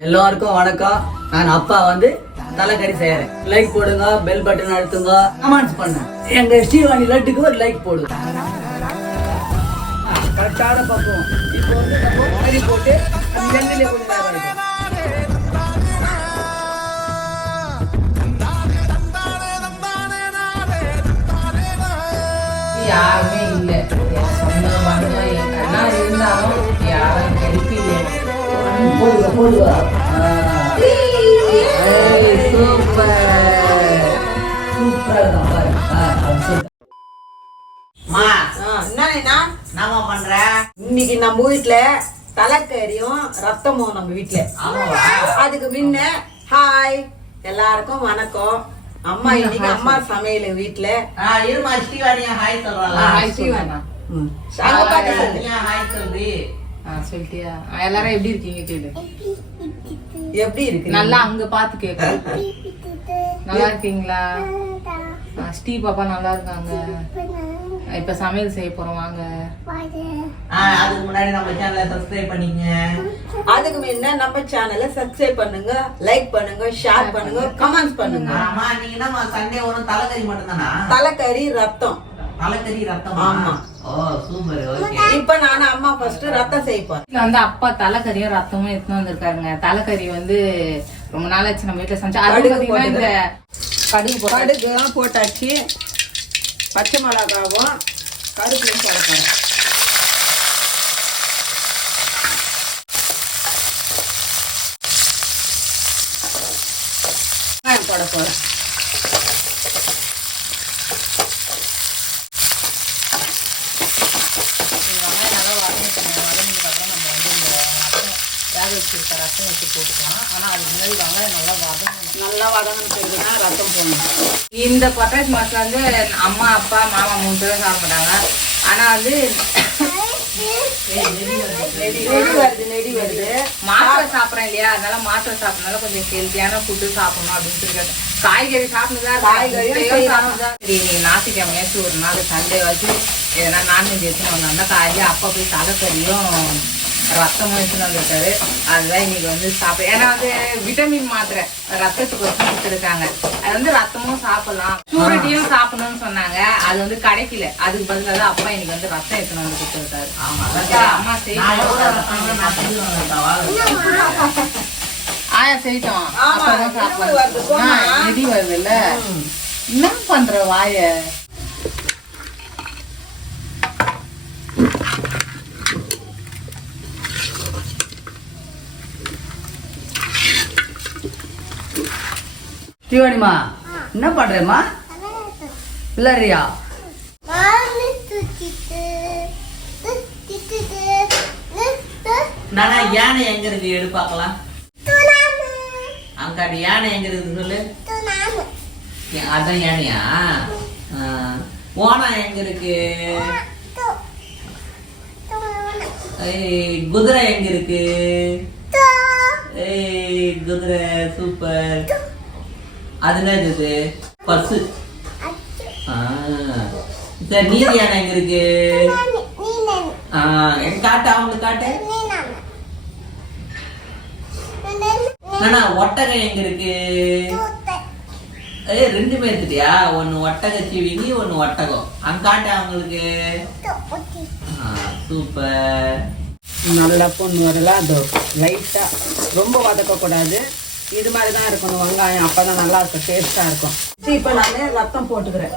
எல்லாருக்கும் வணக்கம். நான் அப்பா வந்து தலைக்கறி செய்யறேன் லைக் போடுங்க பெல் பட்டன் அழுத்துங்க கமெண்ட்ஸ் பண்ணு எங்க ஸ்ரீவாணி லட்டுக்கு ஒரு லைக் போடுங்க. கரெக்டான பக்கம் இப்போ வந்து நம்ம கறி போட்டு அந்த எண்ணெயிலே கொஞ்சம் நேரம் யாருமே இல்லை. சொந்த பந்தம் இருந்தாலும் இல்லை போடுங்க போடுங்க சூப்பர் சூப்பர் பண்ற? இன்னைக்கு நம்ம வீட்ல தலைக்கறியும் ரத்தமும் நம்ம ஆமாவா? அதுக்கு முன்ன ஹாய் எல்லாருக்கும் வணக்கம். அம்மா இன்னைக்கு அம்மா சமையல் வீட்ல? ஆ இருமா ஸ்ரீவாணியா ஹாய் சொல்றாளா ஹாய். அங்க பாத்து சொல்லு. சொல்லிட்டியா? எல்லாரும் எப்படி இருக்கீங்க கேளு. எப்படி இருக்கு? நல்லா அங்க பாத்து கேட்க நல்லா இருக்கீங்களா? ஸ்ரீ பாப்பா நல்லா இருக்காங்க. இப்ப சமையல் செய்ய போறோம் வாங்க. அதுக்கு முன்னாடி நம்ம சேனலை சப்ஸ்கிரைப் பண்ணிக்கங்க அதுக்கு முன்ன நம்ம சேனலை சப்ஸ்கிரைப் பண்ணுங்க லைக் பண்ணுங்க ஷேர் பண்ணுங்க கமெண்ட்ஸ் பண்ணுங்க. ஆமா நீங்க என்னம்மா சண்டே ஒன்றும் தலைக்கறி மட்டும்தானா? தலைக்கறி ரத்தம். தலைக்கறி ரத்தமா? ஆமா. ஓ சூப்பர். ஓகே. இப்ப நானு அம்மா ஃபர்ஸ்ட் ரத்தம் வீட்டுல வந்து அப்பா தலைக்கறியும் ரத்தமும் எடுத்துன்னு வந்திருக்காருங்க. தலைக்கறி வந்து ரொம்ப நாள் ஆச்சு நம்ம வீட்டுல சமைச்சா. அது கடுகு பாத்தீங்கன்னா இந்த கடுகு போட்டு கடுகு போட்டாச்சு. பச்சை மிளகாவும் கருப்புலையும் போட போறேன். வெங்காயம் போட போறேன் வெங்காயம் நல்லா வதங்கிக்கணும் வதங்கினதுக்கு அப்புறம் நம்ம வந்து இந்த ரசம் வேக வச்சிருக்க ரசம் வச்சு போட்டுக்கலாம். ஆனா அதுக்கு முன்னாடி வெங்காயம் நல்லா வதங்கணும். நல்லா வதங்கின பிறகுதான் ரத்தம் போடணும். இந்த பொட்டாசி மாசம் வந்து அம்மா அப்பா மாமா மூணு பேரும் சாப்பிட மாட்டாங்க ஆனா வந்து நெடி வருது நெடி வருது. மாத்திரை சாப்பிட்றேன் இல்லையா? அதனால மாத்திரை சாப்பிடறதுனால கொஞ்சம் ஹெல்த்தியான ஃபுட்டு சாப்பிடணும் அப்படின்னு சொல்லிட்டு. காய்கறி சாப்பிட்டுதா காய்கறியும் செய்யணும். சாப்பிட்டுதா சரி நீங்க ஞாயிற்றுக்கிழமையாச்சும் ஒரு நாள் சண்டே வச்சு எதனா நான்வெஜ் எடுத்துன்னு வந்தோம்னா காலையில அப்பா போய் தலைக்கறியும் ரத்தமும் எடுத்துன்னு வந்திருக்காரு அதுதான் இன்னைக்கு வந்து சாப்பிடு ஏன்னா வந்து விட்டமின் மாத்திரை. ரத்தத்துக்கு வச்சு கொடுத்துருக்காங்க. அது வந்து ரத்தமும் சாப்பிடலாம். சூரட்டியும் சாப்பிடணும்னு சொன்னாங்க. அது வந்து கிடைக்கல. அதுக்கு பதிலாக அப்பா இன்னைக்கு வந்து ரத்தம் எடுத்துன்னு வந்து கொடுத்துருக்காரு. அம்மா செய்யணும் ரத்தம் ஆயா செய்யிட்டோம். அப்பதான் நெடி வருது, சாப்பாடு போமா. ஆ, நெடி வருதுல்ல. என்ன பண்ற வாய? ஸ்ரீவாணிமா என்ன பண்றேம்மா பிள்ளரியா நானா யானை எங்க இருக்கு எடு பார்க்கலாம் அங்காடி யானை எங்க இருக்குது சொல்லு. அதான் யானையா. ஓணம் எங்க இருக்கு குதிரை எங்க இருக்கு ஏய் குதிரை சூப்பர். அது என்னது இது பசு ஆ. சரி நீதி யானை எங்க இருக்கு? எங்க காட்டு அவங்களுக்கு காட்டு? நானா ஒட்டகம் எங்க இருக்கு? ஏய் ரெண்டுமே எடுத்துட்டியா ஒன்னு ஒட்டக சிவிங்கி ஒன்னு ஒட்டகம். அங்க காட்டு அவங்களுக்கு? சூப்பர். நல்லா பொண்ணு வரலாம் அதோ லைட்டா ரொம்ப வதக்க கூடாது இது மாதிரி தான் இருக்கணும் வெங்காயம் அப்பதான் நல்லா இருக்கும் டேஸ்ட்டாக இருக்கும். இப்போ நான் ரத்தம் போட்டுக்கிறேன்.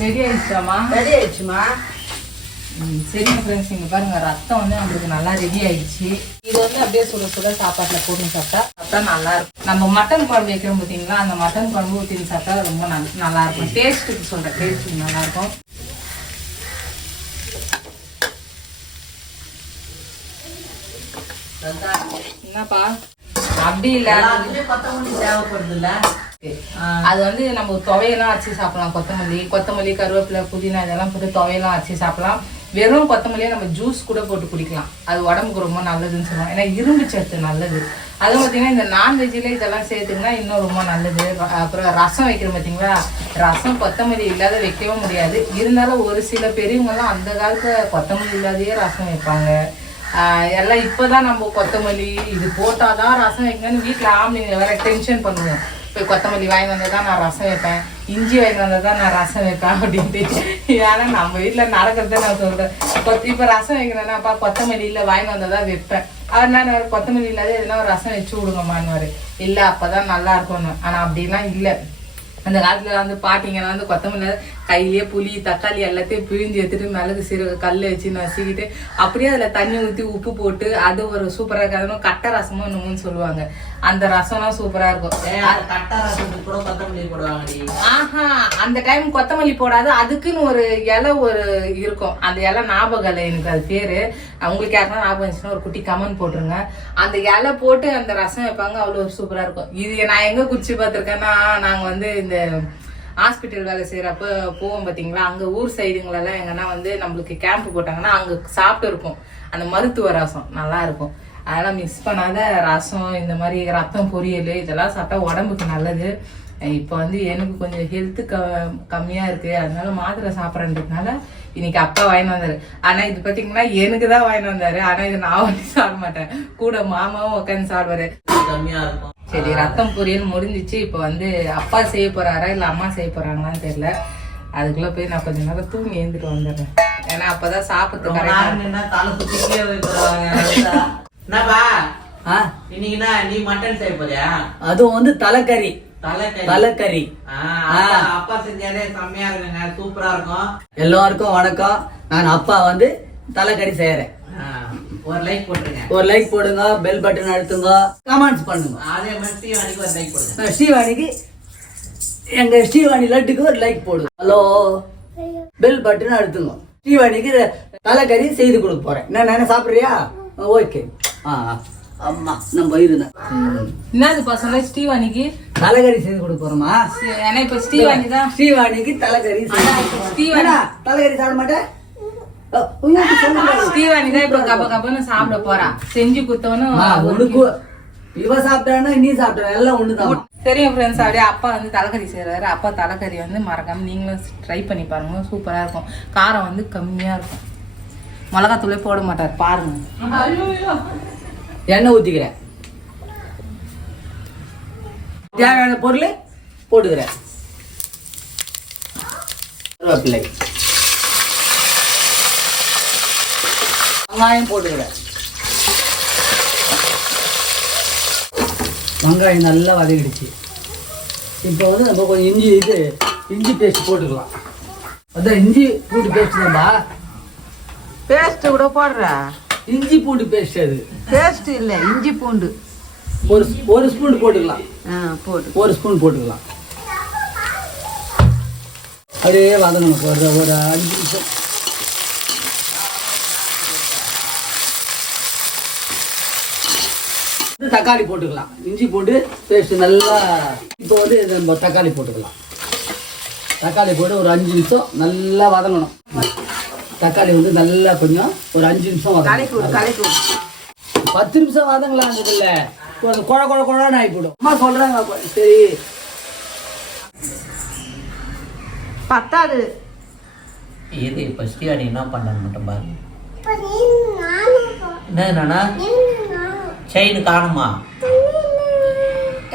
சரி ஆயிடுச்சாமா ரெடி ஆயிடுச்சுமா சரிங்க ஃப்ரெண்ட்ஸ் இங்க பாருங்க ரத்தம் வந்து நம்மளுக்கு நல்லா ரெடி ஆயிடுச்சு. இது வந்து அப்படியே சுட சுட சாப்பாட்டுல போட்டு சாப்பிட்டா சாப்பிட்டா நல்லா இருக்கும். நம்ம மட்டன் குழம்பு வைக்கிறோம் பார்த்தீங்களா? அந்த மட்டன் குழம்பு ஊற்றி சாப்பிட்டா ரொம்ப நல்ல- நல்லா இருக்கும். டேஸ்ட்டுக்கு சொல்றேன் டேஸ்ட்டுக்கு நல்லா இருக்கும். என்னப்பா? அப்படி இல்ல. கொத்தமல்லி தேவைப்படுதுல்ல? அது வந்து நம்ம துவையெல்லாம் அரைச்சி சாப்பிடலாம். கொத்தமல்லி கொத்தமல்லி கருவேப்பிலை புதினா இதெல்லாம் போட்டு துவையெல்லாம் அரைச்சி சாப்பிடலாம். வெறும் கொத்தமல்லியை நம்ம ஜூஸ் கூட போட்டு குடிக்கலாம். அது உடம்புக்கு ரொம்ப நல்லதுன்னு சொல்லுவாங்க. ஏன்னா இரும்பு சத்து நல்லது. அது பார்த்தீங்கன்னா இந்த நான்வெஜ்ஜில் இதெல்லாம் சேர்த்துக்கினா இன்னும் ரொம்ப நல்லது. அப்புறம் ரசம் வைக்கிறோம் பார்த்தீங்களா ரசம் கொத்தமல்லி இல்லாத வைக்கவே முடியாது. இருந்தாலும் ஒரு சில பெரியவங்கலாம் அந்த காலத்தில் கொத்தமல்லி இல்லாதையே ரசம் வைப்பாங்க. எல்லாம் இப்போதான் நம்ம கொத்தமல்லி இது போட்டாதான் ரசம் வைக்கணும்னு வீட்டில் ஆம்பளைங்க வேற டென்ஷன் பண்ணுவோம். போய் கொத்தமல்லி வாங்கி வந்தால் தான் நான் ரசம் வைப்பேன். இஞ்சி வாங்கி வந்தால் தான் நான் ரசம் வைப்பேன் அப்படின்ட்டு ஏன்னா நம்ம வீட்டில் நடக்கிறத நான் சொல்கிறேன் கொத் இப்போ ரசம் வைக்கிறேன்னாப்பா கொத்தமல்லி இல்லை வாங்கி வந்தால் தான் வைப்பேன். அவர் நான் வேறு கொத்தமல்லி இல்லாத எதுனா ஒரு ரசம் வச்சு விடுங்கம்மான்னு இல்லை அப்போ தான் நல்லா இருக்கும்னு. ஆனால் அப்படிலாம் இல்லை. அந்த காலத்துல வந்து பாட்டிங்கன்னா வந்து கொத்தமல்லி கையிலேயே புளி தக்காளி எல்லாத்தையும் பிழிஞ்சு எடுத்துட்டு மிளகு சீரக கல் வச்சு நசுக்கிட்டு அப்படியே அதுல தண்ணி ஊத்தி உப்பு போட்டு அது ஒரு சூப்பரா இருக்காதுன்னு கட்டை ரசமும் என்னமோன்னு சொல்லுவாங்க. அந்த ரசம்லாம் சூப்பரா இருக்கும். கூட கொத்தமல்லி போடுவாங்கடி. ஆஹா அந்த டைம் கொத்தமல்லி போடாது. அதுக்குன்னு ஒரு இலை ஒரு இருக்கும். அந்த இலை ஞாபகம் இல்லை எனக்கு அது பேரு. உங்களுக்கு யாருன்னா ஞாபகம் இருந்துச்சுன்னா ஒரு குட்டி கமெண்ட் போட்டுருங்க. அந்த இலை போட்டு அந்த ரசம் வைப்பாங்க அவ்வளோ சூப்பரா இருக்கும். இது நான் எங்க குச்சி பார்த்துருக்கேன்னா நாங்க வந்து இந்த ஹாஸ்பிட்டல் வேலை செய்கிறப்ப போவோம் பார்த்தீங்களா அங்கே ஊர் சைடுங்களெல்லாம் எங்கன்னா வந்து நம்மளுக்கு கேம்ப் போட்டாங்கன்னா அங்கே சாப்பிட்டு இருக்கும் அந்த மருத்துவ ரசம் நல்லா இருக்கும். அதெல்லாம் மிஸ் பண்ணாத ரசம் இந்த மாதிரி ரத்தம் பொரியல் இதெல்லாம் சாப்பிட்டா உடம்புக்கு நல்லது. இப்போ வந்து எனக்கு கொஞ்சம் ஹெல்த்து க கம்மியாக இருக்குது அதனால மாத்திரை சாப்பிட்றதுனால இன்னைக்கு அப்பா வாங்கிட்டு வந்தார். ஆனால் இது பார்த்தீங்கன்னா எனக்கு தான் வாங்கிட்டு வந்தார். ஆனால் இது நான் வந்து சாப்பிட மாட்டேன். கூட மாமாவும் உட்காந்து சாப்பிடுவாரு. கம்மியாக இருக்கும். சரி ரத்தம் பொரியல் முடிஞ்சிச்சு. இப்போ வந்து அப்பா செய்ய போறாரா இல்லை அம்மா செய்ய போறாங்களான்னு தெரியல. அதுக்குள்ள போய் நான் கொஞ்ச நேரம் தூங்கி எழுந்துட்டு வந்துடுறேன். ஏன்னா அப்பதான் சாப்பிட்டு தலை வைக்கிறாங்க என்னப்பா? ஆ? இன்னைக்கு என்ன நீ மட்டன் செய்ய போறியா? அதுவும் வந்து தலைக்கறி. தலைக்கறி. அப்பா செஞ்சாலே செம்மையா இருக்குங்க. சூப்பரா இருக்கும். எல்லாருக்கும் வணக்கம். நான் அப்பா வந்து தலைக்கறி செய்யறேன். ஒரு லைக் போட்டுருங்க. ஒரு லைக் போடுங்க பெல் பட்டன் அழுத்துங்க கமெண்ட்ஸ் பண்ணுங்க. அதே மாதிரி ஸ்ரீவாணிக்கு ஒரு லைக் போடுங்க. ஸ்ரீவாணிக்கு எங்க ஸ்ரீவாணி லட்டுக்கு ஒரு லைக் போடுங்க ஹலோ? பெல் பட்டன் அழுத்துங்க. ஸ்ரீவாணிக்கு தலைக்கறி செய்து கொடுக்க போறேன். என்ன நானே சாப்பிடுறியா? ஓகே ஆ. அம்மா நம்ம இருந்தேன் என்னது பசங்க ஸ்ரீவாணிக்கு? தலைக்கறி செய்து கொடுக்க போறோமா? ஏன்னா இப்போ ஸ்ரீவாணி தான். ஸ்ரீவாணிக்கு போறேன். ஸ்ரீவாணி- தலைக்கறி சாப்பிட மாட்டேன். ஸ்ரீவாணி தான் இப்போ கப கபன்னு சாப்பிட போறா செஞ்சு குத்தவனும் இவ சாப்பிட்டானா நீ சாப்பிட்ட எல்லாம் ஒண்ணுதான் சரி ஃப்ரெண்ட்ஸ் அப்படியே அப்பா வந்து தலைக்கறி செய்கிறாரு அப்பா தலைக்கறி வந்து மறக்காம நீங்களும் ட்ரை பண்ணி பாருங்க சூப்பராக இருக்கும் காரம் வந்து கம்மியாக இருக்கும் மிளகாத்தூளே போட மாட்டார் பாருங்க எண்ணெய் ஊத்திக்கிறேன் தேவையான பொருள் போட்டுக்கிறேன் வெங்காயம் போட்டுக்கிறேன். வெங்காயம் நல்லா வதங்கிடுச்சு. இப்போ வந்து நம்ம கொஞ்சம் இஞ்சி இது இஞ்சி பேஸ்ட் போட்டுக்கலாம். அதான் இஞ்சி பூண்டு பேஸ்ட் தான்பா பேஸ்ட் கூட போடுற. இஞ்சி பூண்டு பேஸ்ட் அது. பேஸ்ட் இல்ல இஞ்சி பூண்டு. ஒரு ஒரு ஸ்பூன் போட்டுக்கலாம். ஆ போடு. ஒரு ஸ்பூன் போட்டுக்கலாம். அப்படியே வதங்கணும். ஒரு ஒரு அஞ்சு நிமிஷம். தக்காளி போட்டுக்கலாம். இஞ்சி போட்டு பேஸ்ட் நல்லா இப்போ வந்து இது நம்ம தக்காளி போட்டுக்கலாம். தக்காளி போட்டு ஒரு அஞ்சு நிமிஷம் நல்லா வதங்கணும். தக்காளி வந்து நல்லா கொஞ்சம் ஒரு அஞ்சு நிமிஷம் வதங்கணும். பத்து நிமிஷம் வதங்கலாம் அதுக்குள்ள கொஞ்சம் குழ குழ குழன்னு ஆகிப்போடும் அம்மா சொல்றாங்க சரி. பத்தாது. இது இப்ப ஸ்ரீவாணி என்ன பண்ணணும் மட்டும் பாருங்க என்ன நானா செயின் காணுமா?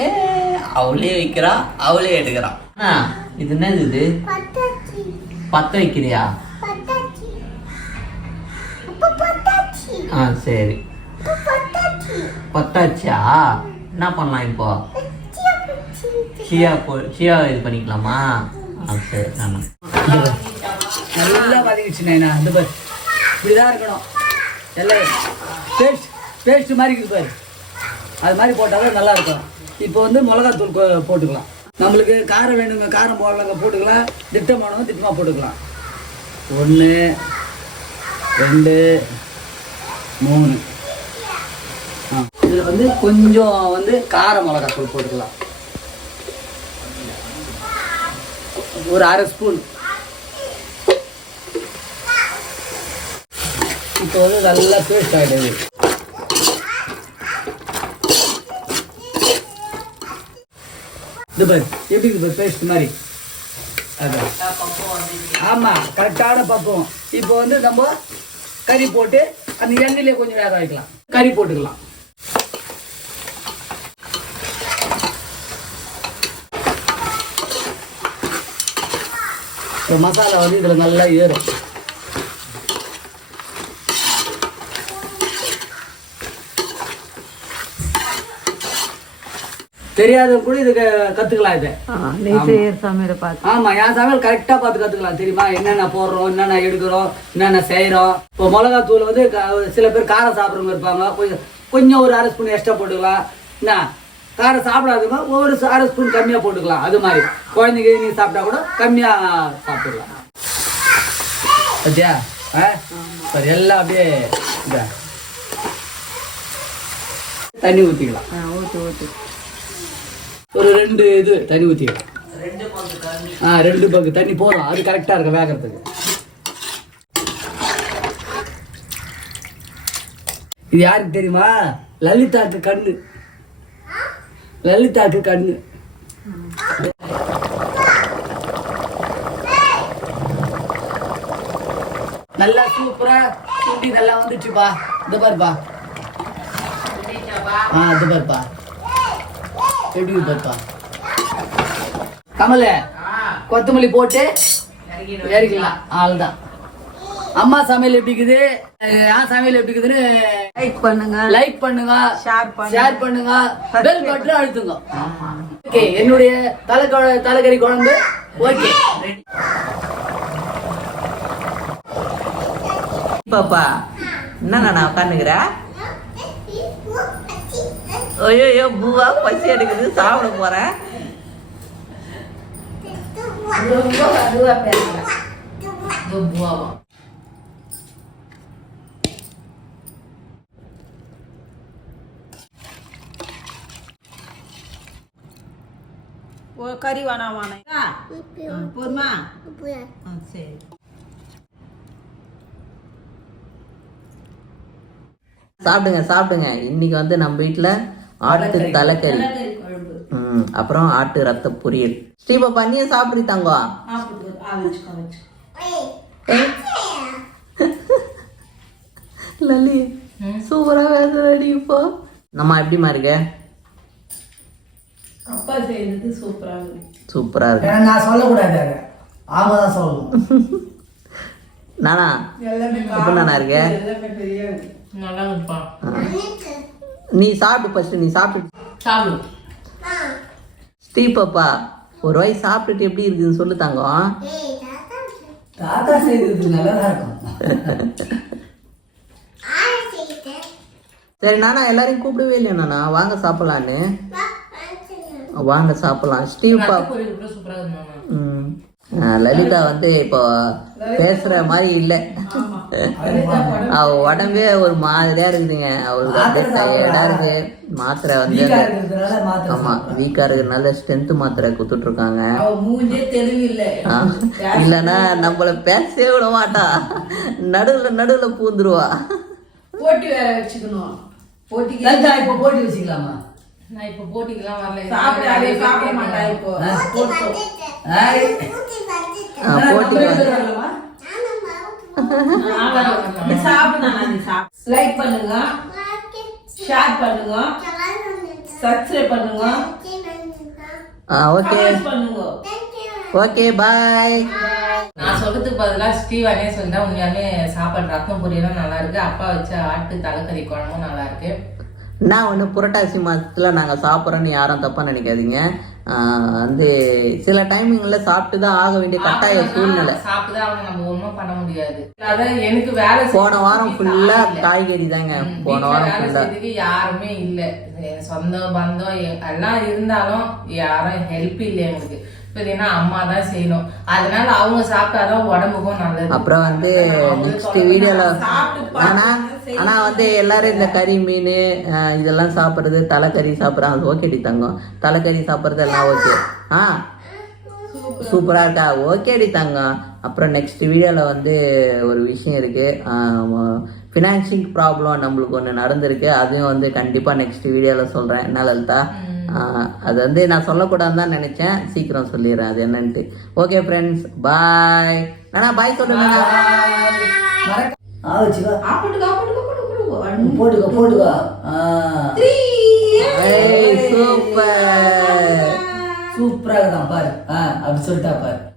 ஏ, அவளே வைக்கிறா அவளே எடுக்கிறா. இது என்னது இது? பத்த வைக்கிறியா? ஆ சரி. பத்தாச்சா என்ன பண்ணலாம் இப்போ? சியா போ சியா இது பண்ணிக்கலாமா? ஆ சரி நான் நல்லா வதங்கிடுச்சு நைனா பாரு. இப்படிதான் இருக்கணும். எல்லாம் பேஸ்ட்டு மாதிரி இருக்குது பாரு. அது மாதிரி போட்டால் தான் நல்லா இருக்கும். இப்போ வந்து மிளகாத்தூள் போட்டுக்கலாம். நம்மளுக்கு காரம் வேணுங்க காரம் போடலங்க போட்டுக்கலாம். திட்டம் போனவங்க திட்டமாக போட்டுக்கலாம். ஒன்று ரெண்டு மூணு. இதில் வந்து கொஞ்சம் வந்து கார மிளகாத்தூள் போட்டுக்கலாம். ஒரு அரை ஸ்பூன். இப்போ வந்து நல்லா பேஸ்ட் ஆகிடுது இது பாரு எப்படி இருக்கு பேஸ்ட் மாதிரி. அதான். ஆமாம் கரெக்டான பக்குவம். இப்போ வந்து நம்ம கறி போட்டு அந்த எண்ணெயிலே கொஞ்சம் வேக வைக்கலாம். கறி போட்டுக்கலாம். இப்போ மசாலா வந்து இதில் நல்லா ஏறும். தெரியாதவங்க கூட இதுக்கு கற்றுக்கலாம் இதை. ஆமா. என் சமையல் கரெக்டா பார்த்து கத்துக்கலாம் தெரியுமா? என்னென்ன போடுறோம் என்னென்ன எடுக்கிறோம் என்னென்ன செய்றோம். இப்போ மிளகாத்தூள் வந்து க- சில பேர் காரம் சாப்பிட்றவங்க இருப்பாங்க. கொஞ்சம் கொஞ்சம் ஒரு அரை ஸ்பூன் எக்ஸ்ட்ரா போட்டுக்கலாம். என்ன? காரம் சாப்பிடாதவங்க ஒரு அரை ஸ்பூன் கம்மியா போட்டுக்கலாம். அது மாதிரி. குழந்தைங்க நீ சாப்பிட்டா கூட கம்மியா சாப்பிடலாம் பத்தியா? ஆ? சரி எல்லாம் அப்படியே. தண்ணி ஊற்றிக்கலாம் ஊற்று ஊற்று ஒரு ரெண்டு இது தண்ணி ஊற்றிக்கலாம் ஆ ரெண்டு பங்கு தண்ணி போதும். அது கரெக்டாக இருக்கும் வேகிறதுக்கு. இது யாருக்கு தெரியுமா? லலிதாக்கு கண்ணு. லலிதாக்கு கண்ணு. நல்லா சூப்பரா சுண்டி நல்லா வந்துச்சுப்பா. இந்த பாருப்பா. ஆ இது பாருப்பா. எப்படி பாருப்பா கமல கொத்தமல்லி போட்டு இறக்கலாம் அவ்வளோதான் அம்மா சமையல் எப்படி இருக்குது? என் சமையல் எப்படி இருக்குதுன்னு லைக் பண்ணுங்க. லைக் பண்ணுங்க. ஷேர் பண்ணுங்க. ஷேர் பண்ணுங்க. பெல் பட்டன் அழுத்துங்க. ஓகே என்னுடைய தலை தலைக்கறி குழம்பு. ஓகே பாப்பா என்ன நான் உட்காந்துக்கிற ஐயோ பூவா பசி எடுக்குது சாப்பிட போறேன். ஓ கறி வேணாம் வேணாம் போதுமா சரி. சாப்பிடுங்க சாப்பிடுங்க. இன்னைக்கு வந்து நம்ம வீட்டில் ஆட்டு தலைக்கறி. ம் அப்புறம் ஆட்டு ரத்த பொரியல். ஸ்ரீபாப்பா நீயே சாப்பிடு தங்கோ. லலி சூப்பரா பேசுறடி இப்போ. நம்ம எப்படிமா இருக்க? அப்பா செய்யறது சூப்பரா இருக்கு. சூப்பரா இருக்கு. நான் சொல்லக்கூடாது. ஆமா தான் சொல்லணும். நானா? எப்படி நானா இருக்க எல்லாமே பெரிய இருக்கு நல்லா இருப்பா. நீ சாப்பிட்டு ஃபர்ஸ்ட் நீ சாப்பிட்டு சாப்பிடு. ஸ்ரீபாப்பா ஒரு வாய் சாப்பிட்டுட்டு எப்படி இருக்குதுன்னு சொல்லு தங்கம். தாத்தா செய்தது நல்லா இருக்கும். சரி நானா எல்லாரையும் கூப்பிடவே இல்லையா நானா? வாங்க சாப்பிடலான்னு. வாங்க சாப்பிடலாம். சூப்பரா இருந்தாங்க. ம். லலிதா வந்து இப்போ பேசுற மாதிரி இல்லை. அவ உடம்பே ஒரு மாதிரியா இருக்குதுங்க. அவளுக்கு அப்படியே டயர்டா இருக்கு. மாத்திரை வந்து ஆமா வீக்கா இருக்கிறதுனால ஸ்ட்ரென்த் மாத்திரை கொடுத்துட்டு இருக்காங்க இல்லைன்னா நம்மள பேசவே விட மாட்டா. நடுவுல நடுவுல பூந்துருவா. போட்டி வேற வச்சுக்கணும். இப்போ போட்டி வச்சுக்கலாமா? நான் இப்ப போட்டிக்கெல்லாம் வரல. சாப்பிடாதே சாப்பிட மாட்டா இப்போ. லைக் பண்ணுங்க. ஷேர் பண்ணுங்க. சப்ஸ்கிரைப் பண்ணுங்க. ஆ ஓகே. கமெண்ட் பண்ணுங்க. ஓகே பாய் நான் சொல்றதுக்கு பதிலா ஸ்ரீவானே சொல்லிட்டா உண்மையாலுமே சாப்பாடு ரத்தம் பொரியலும் நல்லா இருக்கு. அப்பா வச்ச ஆட்டு தலைக்கறி குழம்பும் நல்லா இருக்கு. நான் ஒன்று புரட்டாசி மாதத்தில் நாங்கள் சாப்பிட்றோன்னு யாரும் தப்பாக நினைக்காதீங்க. வந்து சில டைமிங்கில் சாப்பிட்டு தான் ஆக வேண்டிய கட்டாய சூழ்நிலை. எனக்கு போன வாரம் ஃபுல்லாக. காய்கறி தாங்க. போன வாரம் ஃபுல்லாக யாருமே இல்ல. சொந்த பந்தம் எல்லாம் இருந்தாலும் யாரும் ஹெல்ப் இல்லை எங்களுக்கு. பார்த்தீங்கன்னா அம்மா தான் செய்யணும். அதனால அவங்க சாப்பிட்டாதான் உடம்புக்கும் நல்லது. அப்புறம் வந்து நெக்ஸ்ட் வீடியோல ஆனா ஆனா வந்து எல்லாரும் இந்த கறி மீன் இதெல்லாம் சாப்பிடுறது தலைக்கறி சாப்பிட்றாங்க அது ஓகேடி தங்கம். தலைக்கறி சாப்பிட்றது எல்லாம் ஓகே ஆ? சூப்பரா. இருக்கா? ஓகேடி தங்கம். அப்புறம் நெக்ஸ்ட் வீடியோல வந்து ஒரு விஷயம் இருக்கு. ஃபினான்ஷியல் ப்ராப்ளம் நம்மளுக்கு ஒன்று நடந்திருக்கு. அதையும் வந்து கண்டிப்பா நெக்ஸ்ட் வீடியோல சொல்றேன். என்ன லலிதா? அது வந்து நான் சொல்லக்கூடாதுன்னு தான் நினைச்சேன். சீக்கிரம் சொல்லிடுறேன். அது என்னன்ட்டு. ஓகே ஃப்ரெண்ட்ஸ் பாய் நானா பாய் சொல்லுங்க. போட்டுக்கோ போட்டுக்கோ சூப்பர். சூப்பரா. இருக்கான் பாரு. ஆ அப்படி சொல்லிட்டா பாரு.